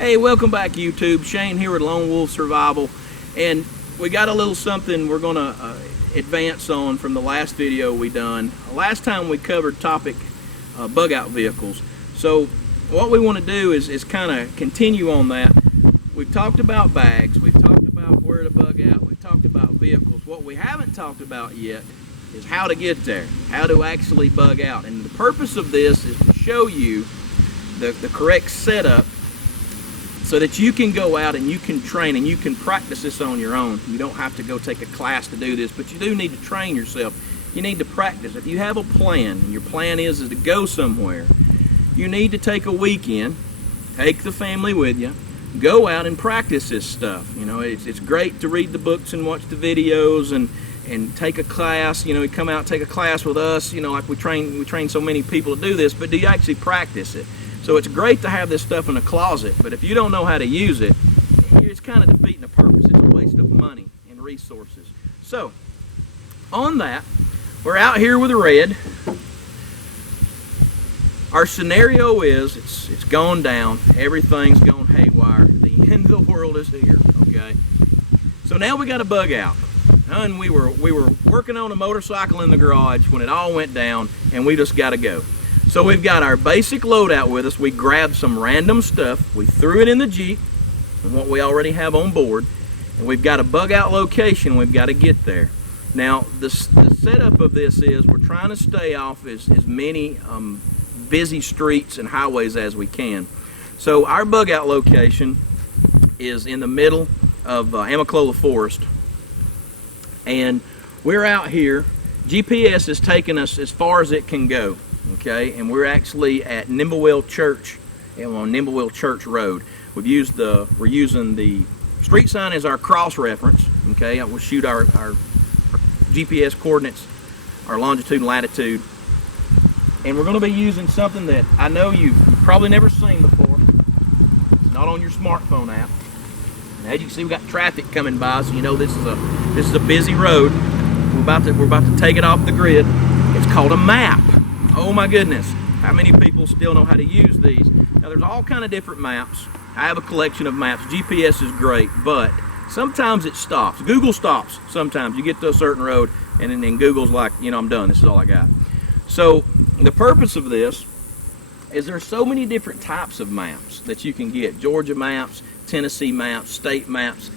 Hey, welcome back YouTube. Shane here with Lone Wolf Survival, and we got a little something we're gonna advance on from the last video we done. Last time we covered topic bug out vehicles. So what we want to do is kind of continue on that. We've talked about bags, we've talked about where to bug out, we've talked about vehicles. What we haven't talked about yet is how to get there, how to actually bug out. And the purpose of this is to show you the correct setup so that you can go out and you can train and you can practice this on your own. You don't have to go take a class to do this, but you do need to train yourself. You need to practice. If you have a plan, and your plan is to go somewhere, you need to take a weekend, take the family with you, go out and practice this stuff. You know, it's great to read the books and watch the videos and take a class. You know, you come out and take a class with us, you know, like we train so many people to do this, but do you actually practice it? So it's great to have this stuff in a closet, but if you don't know how to use it, it's kind of defeating the purpose. It's a waste of money and resources. So, on that, we're out here with the red. Our scenario is, it's gone down, everything's gone haywire, the end of the world is here, okay? So now we got a bug out. And we were working on a motorcycle in the garage when it all went down, and we just got to go. So we've got our basic loadout with us. We grabbed some random stuff, we threw it in the Jeep, and what we already have on board, and we've got a bug out location we've got to get there. Now, the setup of this is we're trying to stay off as many busy streets and highways as we can. So our bug out location is in the middle of Amiclola Forest, and we're out here. GPS is taking us as far as it can go. Okay, and we're actually at Nimblewell Church, on Nimblewell Church Road. We're using the street sign as our cross reference. Okay, we'll shoot our GPS coordinates, our longitude and latitude, and we're going to be using something that I know you've probably never seen before. It's not on your smartphone app. And as you can see, we got traffic coming by, so you know this is a busy road. We're about to take it off the grid. It's called a map. Oh my goodness, how many people still know how to use these? Now there's all kind of different maps. I have a collection of maps. GPS is great, but sometimes it stops. Google stops sometimes. You get to a certain road and then Google's like, you know, I'm done, this is all I got. So the purpose of this is there's so many different types of maps that you can get. Georgia maps, Tennessee maps, state maps,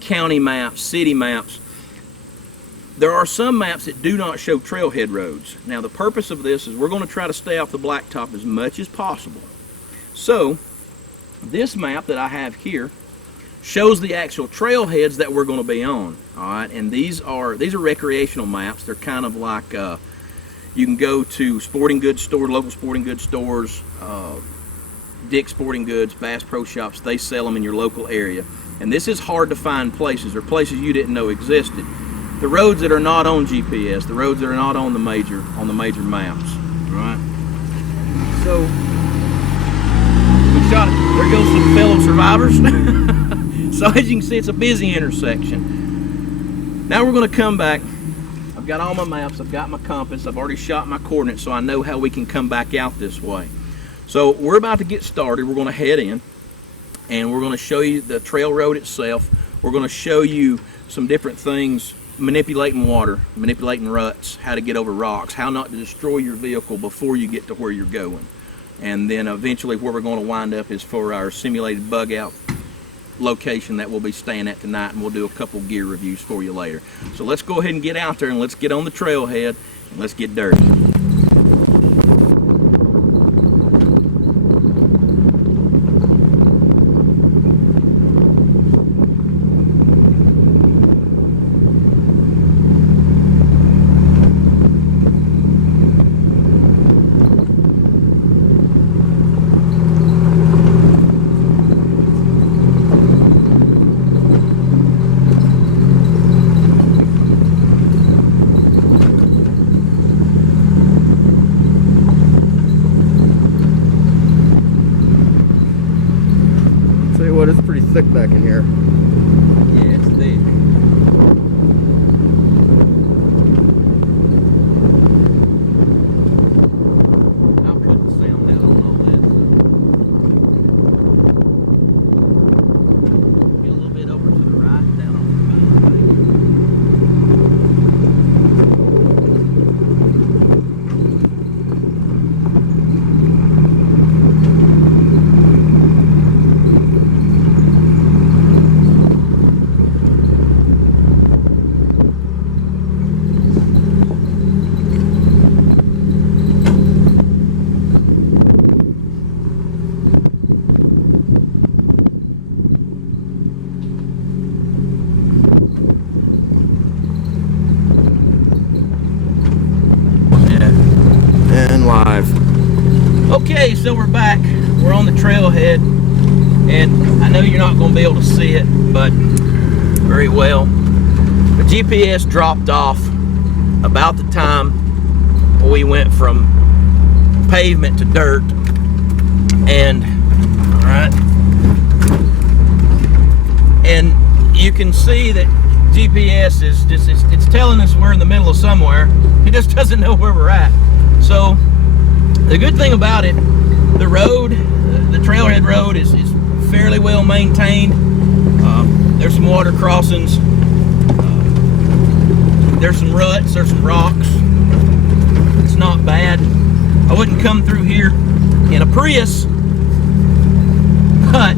county maps, city maps. There are some maps that do not show trailhead roads. Now the purpose of this is we're going to try to stay off the blacktop as much as possible. So this map that I have here shows the actual trailheads that we're going to be on. All right, and these are recreational maps. They're kind of like you can go to sporting goods stores, local sporting goods stores, Dick's Sporting Goods, Bass Pro Shops. They sell them in your local area. And this is hard to find places, or places you didn't know existed. The roads that are not on GPS, the roads that are not on the major maps, right? So we shot it. There goes some fellow survivors. So as you can see, it's a busy intersection. Now we're going to come back. I've got all my maps, I've got my compass, I've already shot my coordinates, so I know how we can come back out this way. So we're about to get started. We're going to head in, and we're going to show you the trail road itself. We're going to show you some different things, manipulating water, manipulating ruts, how to get over rocks, how not to destroy your vehicle before you get to where you're going. And then eventually where we're going to wind up is for our simulated bug out location that we'll be staying at tonight, and we'll do a couple gear reviews for you later. So let's go ahead and get out there and let's get on the trailhead and let's get dirty. It's pretty thick back in here. Yeah, it's thick. I'll cut the sound out on all that stuff. Okay, so we're back. We're on the trailhead, and I know you're not going to be able to see it, but very well. The GPS dropped off about the time we went from pavement to dirt, and all right, and you can see that GPS is just it's telling us we're in the middle of somewhere. It just doesn't know where we're at. So the good thing about it, the road, the trailhead road is fairly well maintained. There's some water crossings, there's some ruts, there's some rocks. It's not bad. I wouldn't come through here in a Prius, but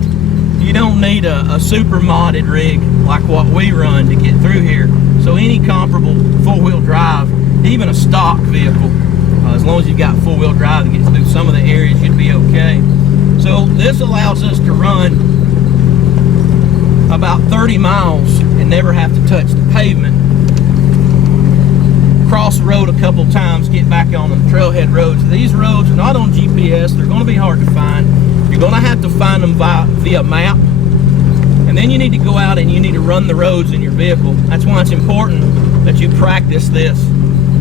you don't need a super modded rig like what we run to get through here. So any comparable four-wheel drive, even a stock vehicle, as long as you've got four-wheel drive to get through some of the areas, you'd be okay. So this allows us to run about 30 miles and never have to touch the pavement. Cross the road a couple times, get back on the trailhead roads. These roads are not on GPS. They're going to be hard to find. You're going to have to find them via map. And then you need to go out and you need to run the roads in your vehicle. That's why it's important that you practice this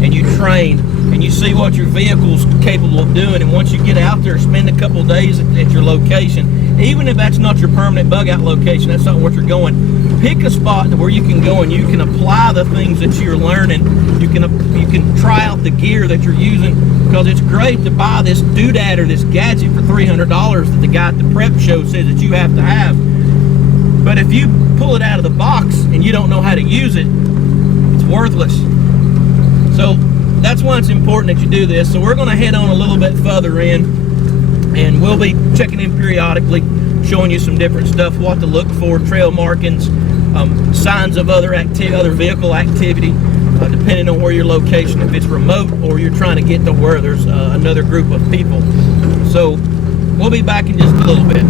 and you train and you see what your vehicle's capable of doing. And once you get out there, spend a couple days at your location. Even if that's not your permanent bug out location, that's not where you're going. Pick a spot where you can go and you can apply the things that you're learning. You can try out the gear that you're using, because it's great to buy this doodad or this gadget for $300 that the guy at the prep show says that you have to have. But if you pull it out of the box and you don't know how to use it, it's worthless. So that's why it's important that you do this. So we're going to head on a little bit further in, and we'll be checking in periodically, showing you some different stuff, what to look for, trail markings, signs of other vehicle activity, depending on where your location, if it's remote or you're trying to get to where there's another group of people. So we'll be back in just a little bit.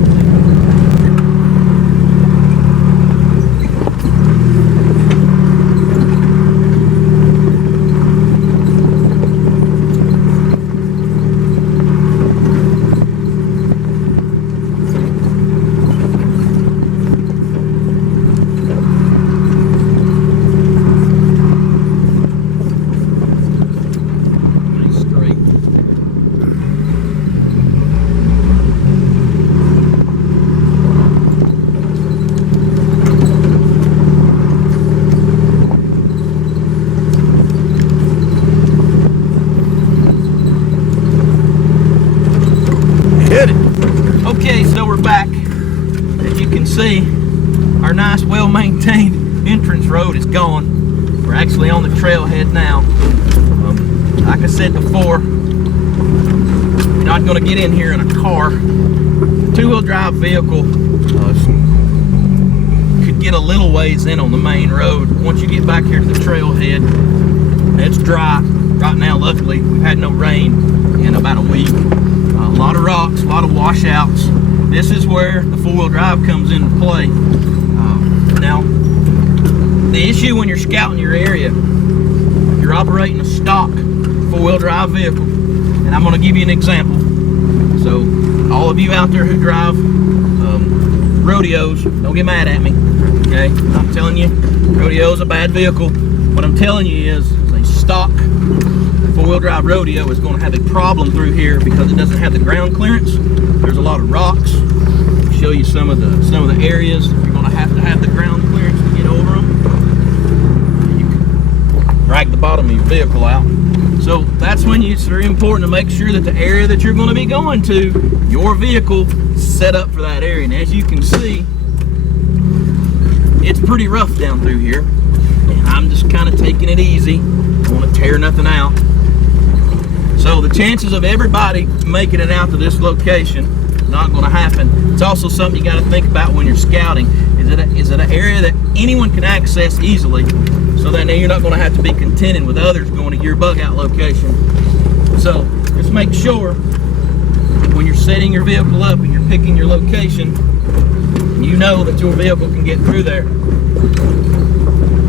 Okay, so we're back. As you can see, our nice, well-maintained entrance road is gone. We're actually on the trailhead now. Like I said before, you're not going to get in here in a car. A two-wheel drive vehicle could get a little ways in on the main road. Once you get back here to the trailhead, it's dry. Right now, luckily, we've had no rain in about a week. A lot of rocks, a lot of washouts. This is where the four-wheel drive comes into play. Now, the issue when you're scouting your area, you're operating a stock four-wheel drive vehicle, and I'm going to give you an example. So, all of you out there who drive rodeos, don't get mad at me. Okay, I'm telling you, rodeo is a bad vehicle. What I'm telling you is a stock four-wheel drive rodeo is going to have a problem through here because it doesn't have the ground clearance. There's a lot of rocks. I'll show you some of the areas you're going to have the ground clearance to get over them. You can drag the bottom of your vehicle out. So that's when it's very important to make sure that the area that you're going to be going to, your vehicle is set up for that area. And as you can see, it's pretty rough down through here. And I'm just kind of taking it easy. I don't want to tear nothing out. So the chances of everybody making it out to this location, not going to happen. It's also something you got to think about when you're scouting. Is it an area that anyone can access easily, so that now you're not going to have to be contending with others going to your bug out location. So just make sure when you're setting your vehicle up and you're picking your location, you know that your vehicle can get through there.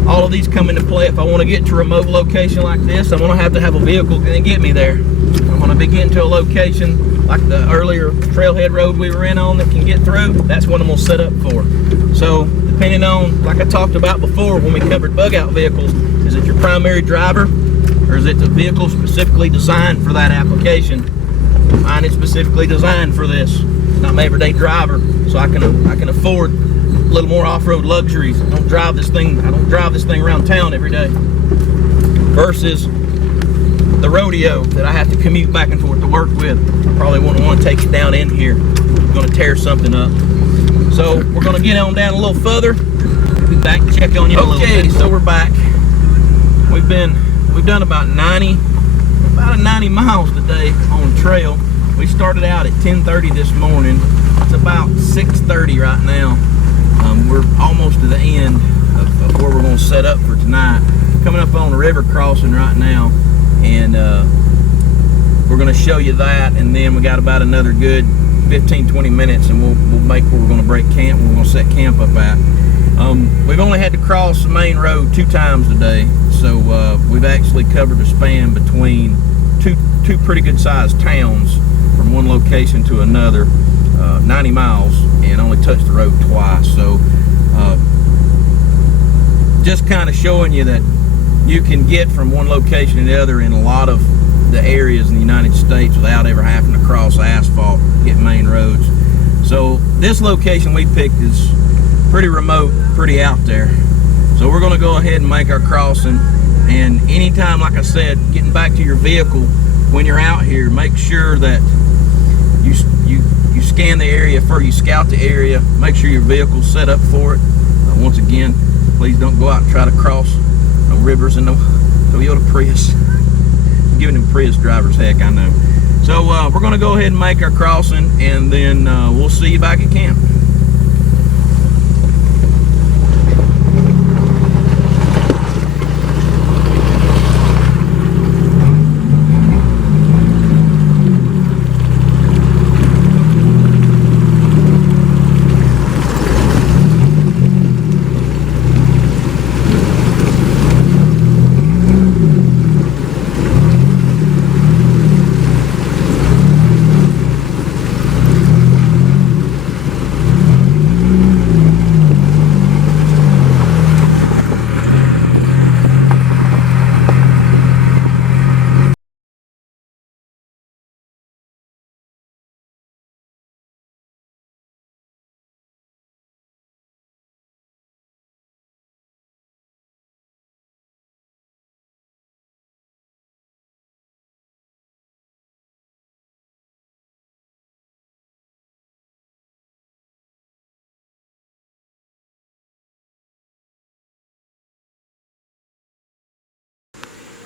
All of these come into play. If I want to get to a remote location like this, I'm going to have a vehicle that can get me there. I'm going when I be getting to a location like the earlier trailhead road we were in on that can get through, that's what I'm gonna set up for. So depending on, like I talked about before when we covered bug out vehicles, is it your primary driver or is it a vehicle specifically designed for that application? Mine is specifically designed for this. It's not my everyday driver, so I can afford a little more off-road luxuries. I don't drive this thing around town every day. Versus the rodeo that I have to commute back and forth to work with. I probably wouldn't want to take it down in here. I'm going to tear something up. So we're going to get on down a little further. Be back to check on you in a little bit. Okay, so we're back. We've done about 90 miles today on the trail. We started out at 10:30 this morning. It's about 6:30 right now. We're almost to the end of where we're going to set up for tonight. Coming up on the river crossing right now, and we're going to show you that, and then we got about another good 15-20 minutes and we'll make where we're going to break camp, where we're going to set camp up at. We've only had to cross the main road 2 times today, so we've actually covered a span between two pretty good sized towns from one location to another, 90 miles, and only touched the road twice. So just kind of showing you that you can get from one location to the other in a lot of the areas in the United States without ever having to cross asphalt, get main roads. So this location we picked is pretty remote, pretty out there. So we're going to go ahead and make our crossing, and anytime, like I said, getting back to your vehicle when you're out here, make sure that you scan the area first, you scout the area, make sure your vehicle's set up for it. Once again, please don't go out and try to cross no rivers and no Toyota Prius. I'm giving them Prius drivers heck, I know. So we're going to go ahead and make our crossing, and then we'll see you back at camp.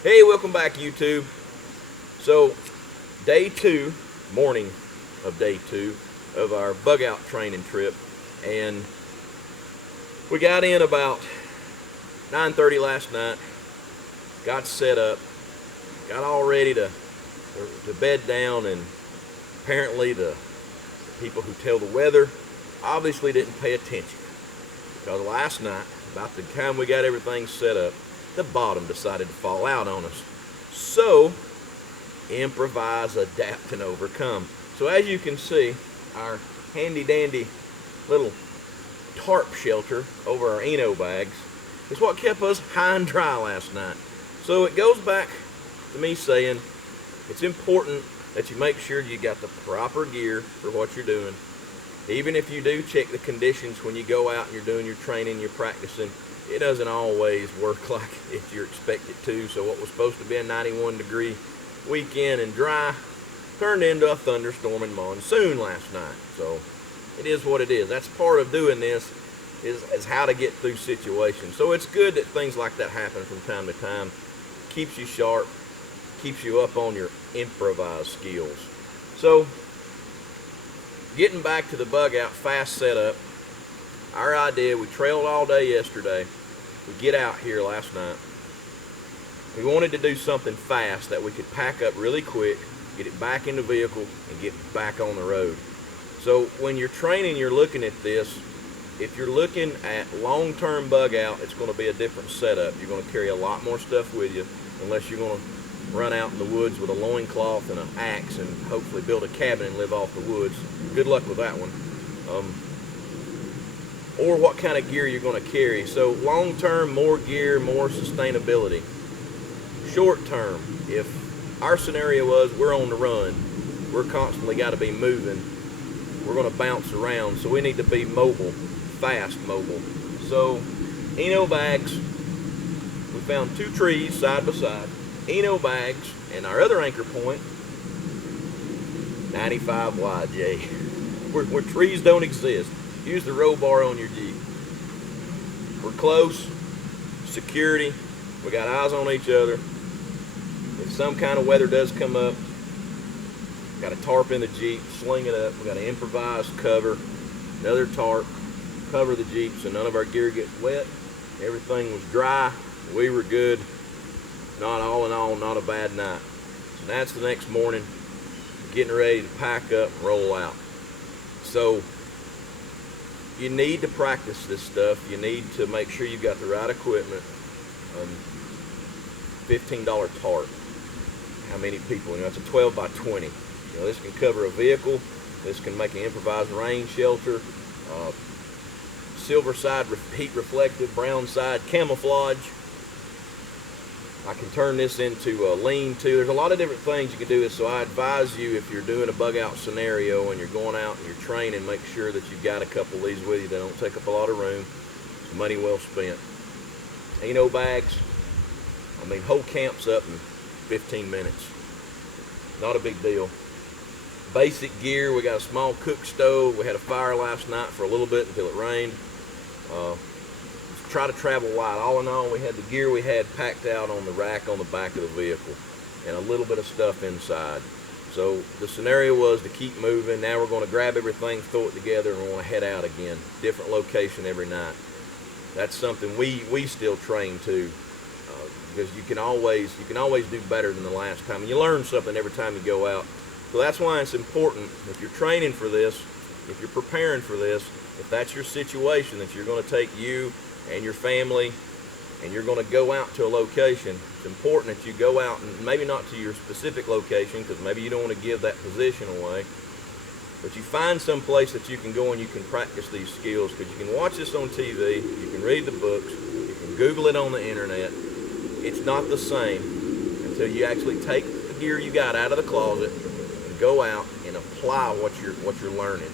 Hey, welcome back, YouTube. So day 2, morning of day 2 of our bug out training trip, and we got in about 9:30 last night, got set up, got all ready to bed down, and apparently the people who tell the weather obviously didn't pay attention, because last night, about the time we got everything set up, the bottom decided to fall out on us. So improvise, adapt, and overcome. So as you can see, our handy dandy little tarp shelter over our Eno bags is what kept us high and dry last night. So it goes back to me saying it's important that you make sure you got the proper gear for what you're doing. Even if you do check the conditions when you go out and you're doing your training, you're practicing, it doesn't always work like if you're expected to. So what was supposed to be a 91-degree weekend and dry turned into a thunderstorm and monsoon last night. So it is what it is. That's part of doing this, is how to get through situations. So it's good that things like that happen from time to time. Keeps you sharp, keeps you up on your improvised skills. So getting back to the bug out fast setup, our idea, we trailed all day yesterday. We get out here last night. We wanted to do something fast that we could pack up really quick, get it back in the vehicle, and get back on the road. So when you're training, you're looking at this. If you're looking at long-term bug out, it's going to be a different setup. You're going to carry a lot more stuff with you, unless you're going to run out in the woods with a loincloth and an axe and hopefully build a cabin and live off the woods. Good luck with that one. Or what kind of gear you're going to carry. So long term, more gear, more sustainability. Short term, if our scenario was we're on the run, we're constantly got to be moving, we're going to bounce around, so we need to be mobile, fast mobile. So Eno bags, we found 2 trees side by side, Eno bags, and our other anchor point, 95 YJ, where trees don't exist. Use the roll bar on your Jeep. We're close, security, we got eyes on each other. If some kind of weather does come up, got a tarp in the Jeep, sling it up. We got an improvised cover, another tarp, cover the Jeep so none of our gear gets wet. Everything was dry. We were good. Not all in all, not a bad night. So that's the next morning, getting ready to pack up and roll out. So you need to practice this stuff. You need to make sure you've got the right equipment. $15 tarp. How many people? You know, it's a 12 by 20. You know, this can cover a vehicle. This can make an improvised rain shelter. Silver side heat reflective, brown side camouflage. I can turn this into a lean-to. There's a lot of different things you can do this, so I advise you, if you're doing a bug-out scenario and you're going out and you're training, make sure that you've got a couple of these with you. They don't take up a lot of room. It's money well spent. Eno bags. I mean, whole camp's up in 15 minutes. Not a big deal. Basic gear, we got a small cook stove. We had a fire last night for a little bit until it rained. Try to travel light. All in all, we had the gear we had packed out on the rack on the back of the vehicle and a little bit of stuff inside. So the scenario was to keep moving. Now we're going to grab everything, throw it together, and we're going to head out again. Different location every night. That's something we still train to, because you can always do better than the last time, and you learn something every time you go out. So that's why it's important, if you're training for this, if you're preparing for this, if that's your situation, that you're going to take you and your family and you're going to go out to a location, it's important that you go out, and maybe not to your specific location, because maybe you don't want to give that position away, but you find some place that you can go and you can practice these skills, because you can watch this on TV, you can read the books, you can Google it on the internet. It's not the same until you actually take the gear you got out of the closet and go out and apply what you're learning.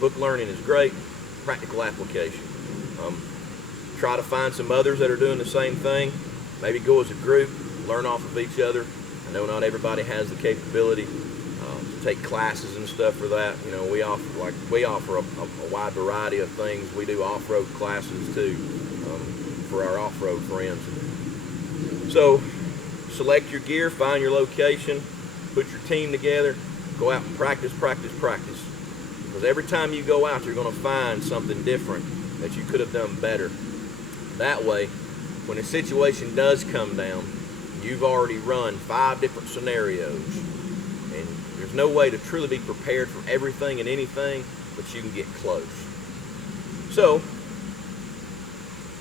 Book learning is great, practical application. Try to find some others that are doing the same thing. Maybe go as a group, learn off of each other. I know not everybody has the capability to take classes and stuff for that. You know, we offer a wide variety of things. We do off-road classes too, for our off-road friends. So select your gear, find your location, put your team together, go out and practice. Because every time you go out, you're going to find something different that you could have done better. That way, when a situation does come down, you've already run 5 different scenarios, and there's no way to truly be prepared for everything and anything, but you can get close. So,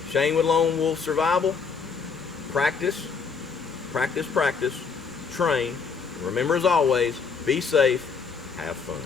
Shane with Lone Wolf Survival, practice, train, and remember, as always, be safe, have fun.